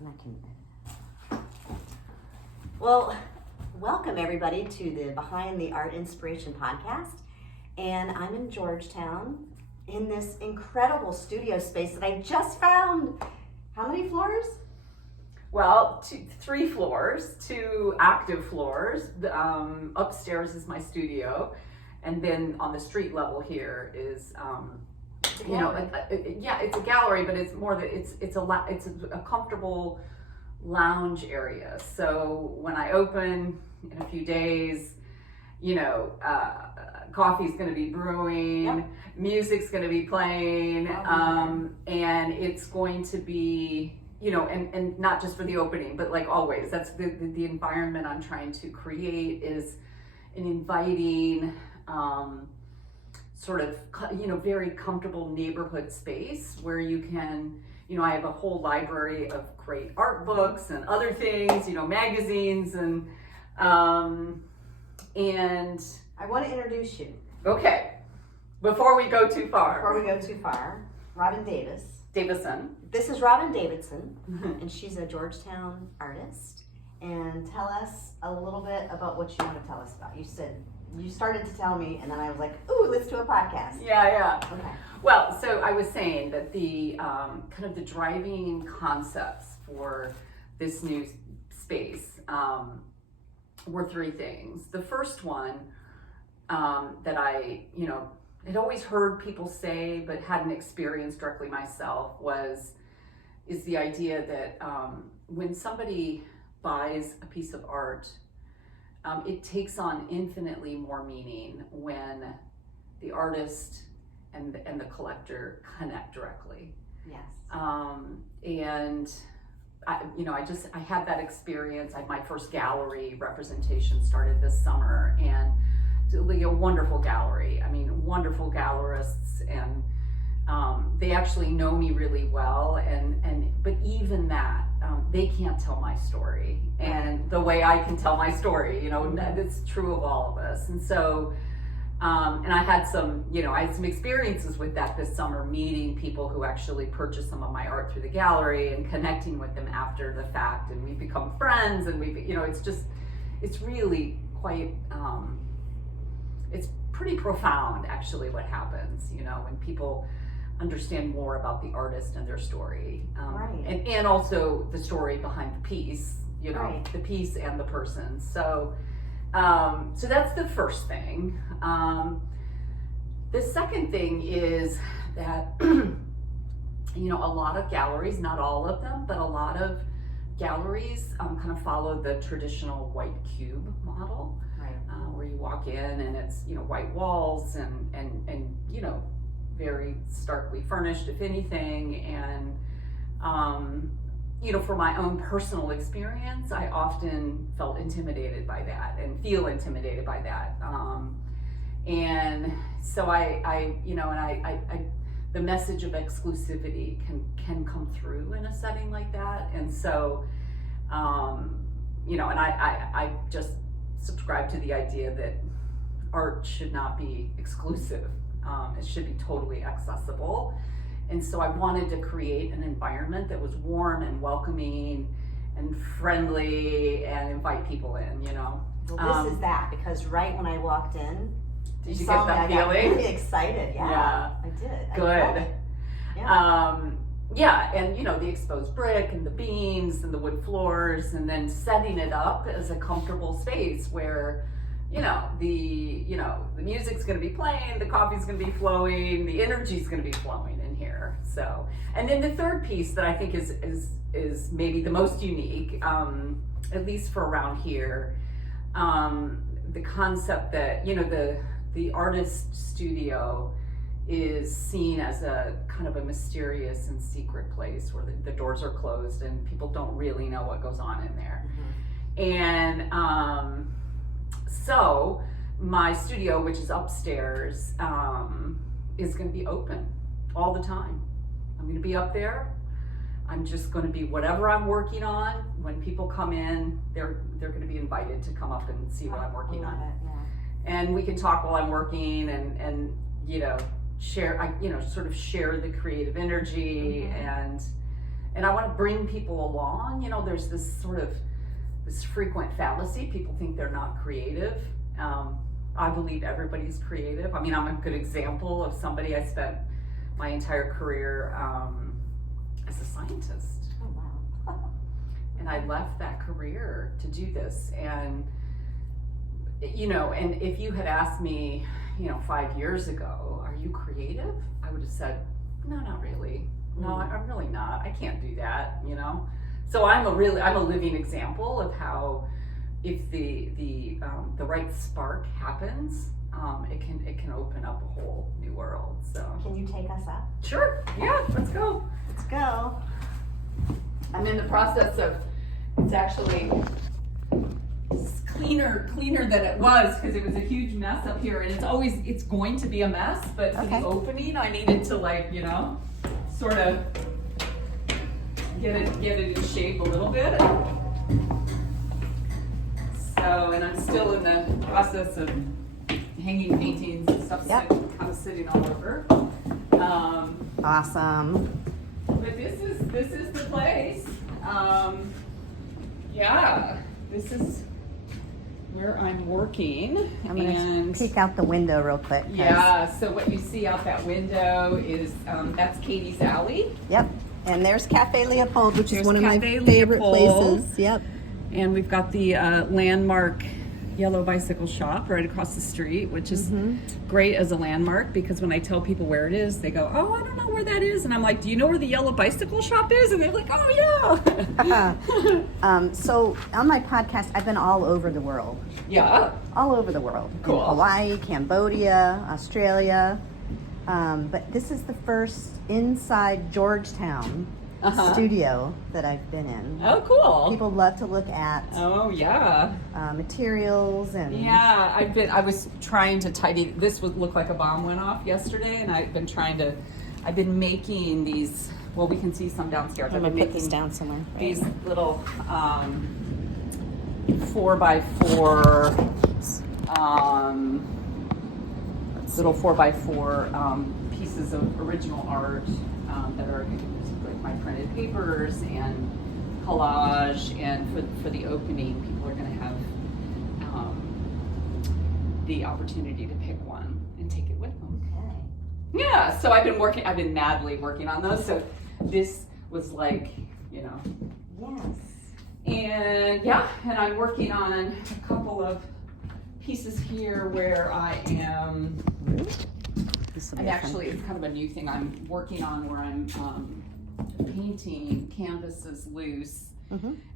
And I can. Well, welcome everybody to the Behind the Art Inspiration podcast. And I'm in Georgetown in this incredible studio space that I just found. How many floors? Well, three floors, 2 active floors. Upstairs is my studio, and then on the street level here is, it's a gallery, but it's more that it's a comfortable lounge area. So when I open in a few days, coffee's going to be brewing, Yep. music's going to be playing, and it's going to be. And not just for the opening, but like always, that's the environment I'm trying to create is an inviting, sort of, very comfortable neighborhood space where you can, I have a whole library of great art books and other things, magazines and I want to introduce you. Okay, before we go too far. Robin Davisson. This is Robin Davidson, and she's a Georgetown artist. And tell us a little bit about what you want to tell us about. You started to tell me, and then I was like, ooh, let's do a podcast. Yeah. Okay. Well, so I was saying that the kind of the driving concepts for this new space were 3 things. The first one that I, had always heard people say but hadn't experienced directly myself is the idea that when somebody buys a piece of art, it takes on infinitely more meaning when the artist and the collector connect directly. Yes. And I had that experience. My first gallery representation started this summer, and a wonderful gallery. Wonderful gallerists, and they actually know me really well. But even that, they can't tell my story, and the way I can tell my story. That's true of all of us. And so, and I had some experiences with that this summer, meeting people who actually purchased some of my art through the gallery and connecting with them after the fact, and we've become friends. And it's really quite. It's pretty profound, actually, what happens, when people understand more about the artist and their story, right. and also the story behind the piece, right. The piece and the person. So that's the first thing. The second thing is that, a lot of galleries, not all of them, but a lot of galleries kind of follow the traditional white cube model. Where you walk in and it's white walls and very starkly furnished, if anything, and for my own personal experience, I often felt intimidated by that and feel intimidated by that, and so I the message of exclusivity can come through in a setting like that, and so and I just subscribe to the idea that art should not be exclusive. It should be totally accessible. And so I wanted to create an environment that was warm and welcoming and friendly and invite people in, Well, this is that, because right when I walked in, did you get that feeling? I got really excited. Yeah. I did. Good. Yeah. And the exposed brick and the beams and the wood floors, and then setting it up as a comfortable space where, the music's going to be playing, the coffee's going to be flowing, the energy's going to be flowing in here. So, and then the third piece that I think is maybe the most unique, at least for around here, the concept that the artist studio is seen as a kind of a mysterious and secret place where the doors are closed and people don't really know what goes on in there. Mm-hmm. And so my studio, which is upstairs, is going to be open all the time. I'm going to be up there. I'm just going to be whatever I'm working on. When people come in, they're going to be invited to come up and see what I'm working on. And we can talk while I'm working and share, sort of share the creative energy, mm-hmm. and I want to bring people along. You know, there's this frequent fallacy. People think they're not creative. I believe everybody's creative. I mean, I'm a good example of somebody. I spent my entire career as a scientist. Oh, wow. And I left that career to do this. And, you know, and if you had asked me, you know, 5 years ago, are you creative? I would have said, no, not really. No, I'm really not. I can't do that, you know? So I'm a living example of how if the right spark happens, it can open up a whole new world. So Can you take us up? sure, yeah, let's go. Let's go. I'm in the process of, it's actually cleaner than it was because it was a huge mess up here, and it's going to be a mess, but for the opening I needed to, like, you know, sort of get it in shape a little bit. So, and I'm still in the process of hanging paintings and stuff, kind of sitting all over. Awesome. But this is the place. Yeah, this is where I'm working. I'm going to peek out the window real quick. Yeah, so what you see out that window is, that's Katie's Alley. Yep. And there's Cafe Leopold, which is one of my Cafe favorite Leopold. places. Yep. And we've got the landmark yellow bicycle shop right across the street, which is great as a landmark, because when I tell people where it is, they go, oh, I don't know where that is. And I'm like, do you know where the yellow bicycle shop is? And they're like, oh, yeah. So on my podcast, I've been all over the world. Yeah. All over the world. Cool. In Hawaii, Cambodia, Australia. But this is the first inside Georgetown studio that I've been in. Oh, cool. People love to look at materials and I was trying to tidy. This would look like a bomb went off yesterday, and I've been making these. Well, we can see some downstairs. I'm gonna put this down somewhere. These little 4x4 little 4x4 pieces of original art that are like my printed papers and collage, and for the opening, people are going to have the opportunity to pick one and take it with them. Okay. Yeah, so I've been madly working on those, so this was like, you know. Yes. And I'm working on a couple of pieces here where I am, it's kind of a new thing I'm working on, where I'm painting canvases loose,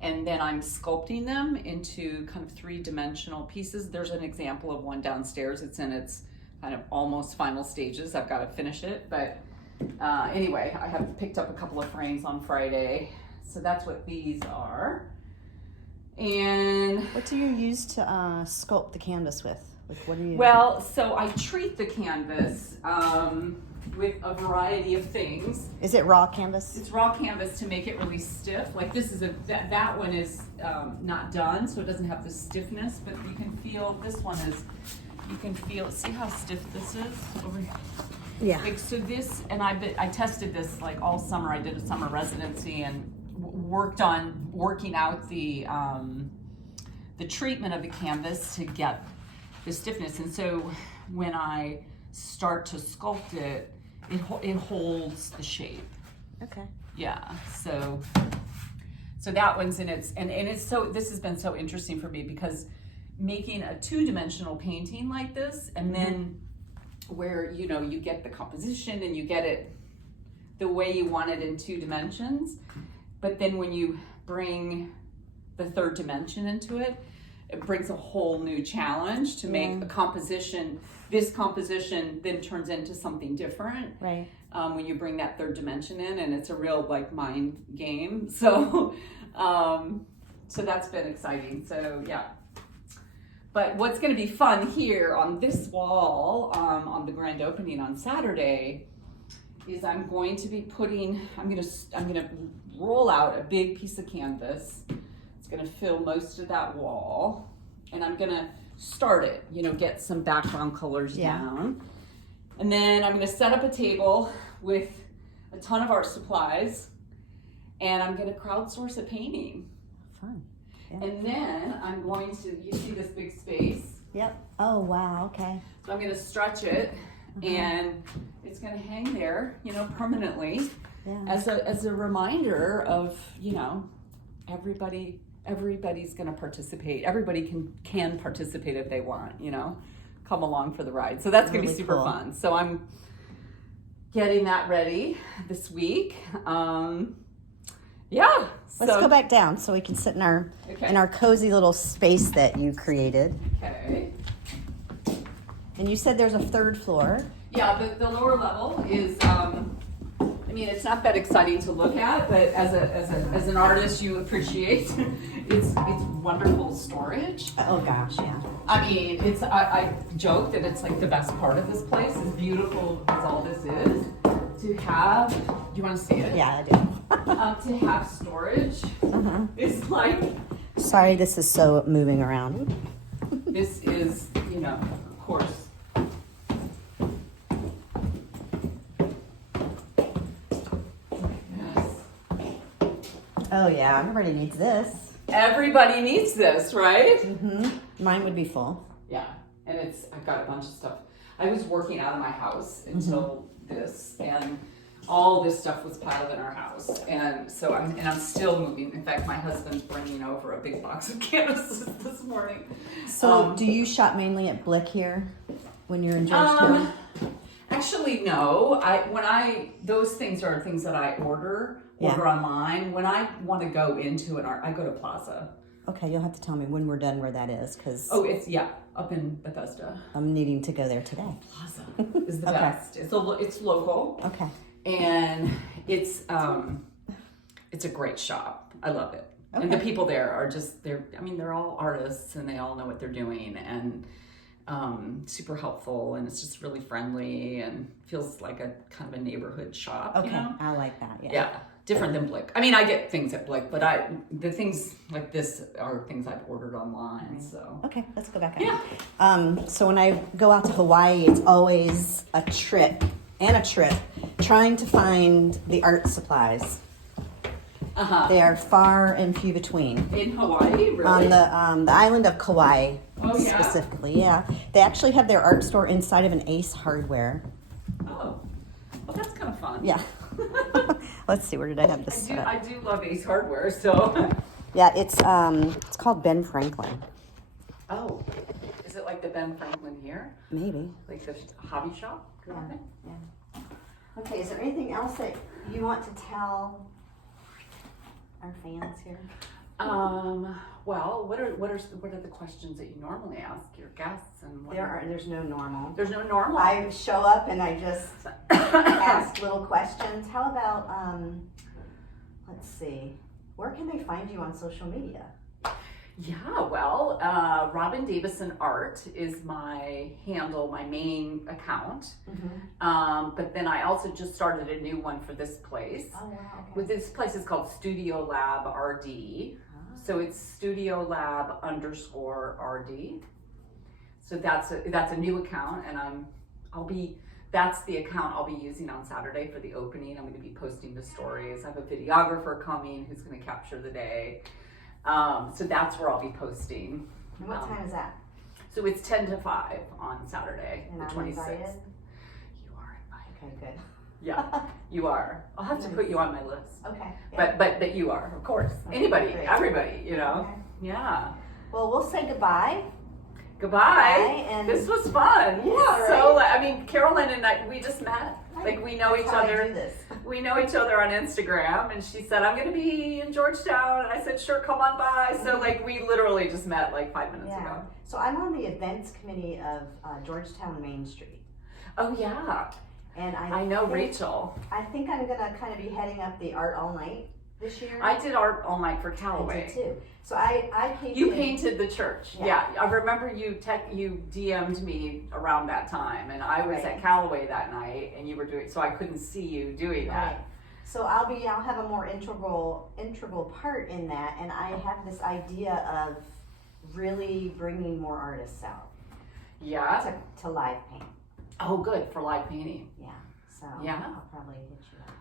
and then I'm sculpting them into kind of 3-dimensional pieces. There's an example of one downstairs. It's in its kind of almost final stages. I've got to finish it, but anyway, I have picked up a couple of frames on Friday, so that's what these are. And what do you use to sculpt the canvas with? Like, what do you? Well, so I treat the canvas with a variety of things. Is it raw canvas? It's raw canvas to make it really stiff. Like this is that one is not done, so it doesn't have the stiffness. But you can feel this one is. You can feel. See how stiff this is over here. Yeah. Like, so this, and I tested this like all summer. I did a summer residency and worked on working out the treatment of the canvas to get the stiffness. And so when I start to sculpt it, it holds the shape. Okay. Yeah. So that one's in its, and it's so, this has been so interesting for me, because making a 2-dimensional painting like this, and then where, you know, you get the composition and you get it the way you want it in 2 dimensions, but then when you bring the 3rd dimension into it, it brings a whole new challenge to make a composition. This composition then turns into something different. Right. When you bring that 3rd dimension in, and it's a real like mind game. So, so that's been exciting. So yeah. But what's going to be fun here on this wall, on the grand opening on Saturday, is I'm going to be I'm going to roll out a big piece of canvas. It's going to fill most of that wall, and I'm going to start it, you know, get some background colors down. And then I'm going to set up a table with a ton of art supplies, and I'm going to crowdsource a painting. Fun. Yeah. And then I'm going to, you see this big space? Yep. Oh, wow. Okay. So I'm going to stretch it, and it's going to hang there, permanently, as a reminder of, everybody's going to participate. Everybody can participate if they want, come along for the ride. So that's going to be super fun. So I'm getting that ready this week. Let's go back down so we can sit in our cozy little space that you created. Okay. And you said there's a third floor. Yeah, the lower level is, it's not that exciting to look at, but as an artist, you appreciate it's wonderful storage. Oh gosh, yeah. I joke that it's like the best part of this place, as beautiful as all this is. To have, do you want to see it? Yeah, I do. To have storage is like. Sorry, this is so moving around. This is, of course. Yes. Oh yeah, everybody needs this. Everybody needs this, right? Mine would be full. Yeah, and I've got a bunch of stuff. I was working out of my house until this, and all this stuff was piled in our house, and so I'm still moving. In fact, my husband's bringing over a big box of canvases this morning. So, do you shop mainly at Blick here when you're in Georgetown? Actually, no. Those things are things that I order online. When I want to go into I go to Plaza. Okay, you'll have to tell me when we're done where that is, because it's up in Bethesda. I'm needing to go there today. Plaza is the best. It's local. Okay. And it's a great shop. I love it. Okay. And the people there are they're all artists, and they all know what they're doing, and super helpful, and it's just really friendly and feels like a kind of a neighborhood shop. Okay, I like that. Yeah, different than Blick. I get things at Blick, but the things like this are things I've ordered online. So okay, let's go back. Yeah. So when I go out to Hawaii, it's always a trip trying to find the art supplies. They are far and few between. In Hawaii, really? On the island of Kauai, specifically. Yeah, they actually have their art store inside of an Ace Hardware. Oh, well, that's kind of fun. Yeah. Let's see, where did I have this? I do love Ace Hardware, so. Yeah, it's called Ben Franklin. Oh, is it like the Ben Franklin here? Maybe. Like the hobby shop? Yeah. Okay, is there anything else that you want to tell our fans here? Well, what are the questions that you normally ask your guests, and there's no normal. There's no normal. I show up and I just ask little questions. How about let's see, where can they find you on social media? Yeah, well, Robin Davidson Art is my handle, my main account. But then I also just started a new one for this place. Oh, wow. Okay. With this place is called Studio Lab RD. So it's Studio Lab _RD. So that's a new account, and that's the account I'll be using on Saturday for the opening. I'm going to be posting the stories. I have a videographer coming who's going to capture the day. So that's where I'll be posting. And what time is that? So it's 10 to 5 on Saturday, and the 26th. Invited? You are invited. Okay, good. Yeah, you are. I'll have to put you on my list. Okay. Yeah. But you are, of course. Okay, Anybody, great. everybody, Okay. Yeah. Well, we'll say goodbye. Goodbye. And this was fun. Yeah, So, Carolyn and I, we just met. Like, we know That's each how other. I do this. We know each other on Instagram, and she said, I'm going to be in Georgetown. And I said, sure, come on by. So, we literally just met 5 minutes ago. So I'm on the events committee of Georgetown Main Street. Oh, yeah. And I know Rachel. I think I'm going to kind of be heading up the art all night this year. I did art all night for Callaway. I did too. So I painted. You painted the church. Yeah. I remember you DM'd me around that time, and I was at Callaway that night, and you were doing, so I couldn't see you doing that. Right. So I'll have a more integral part in that, and I have this idea of really bringing more artists out. Yeah. To live paint. Oh, good, for live painting. Yeah. So Yeah. I'll probably hit you up.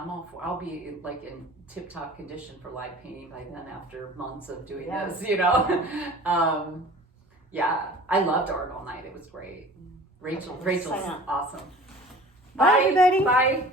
I'm all for. I'll be like in tip-top condition for live painting by then after months of doing Yeah. this. Yeah, I loved Art All Night. It was great. Rachel's Sign out. awesome. Bye, everybody. Bye.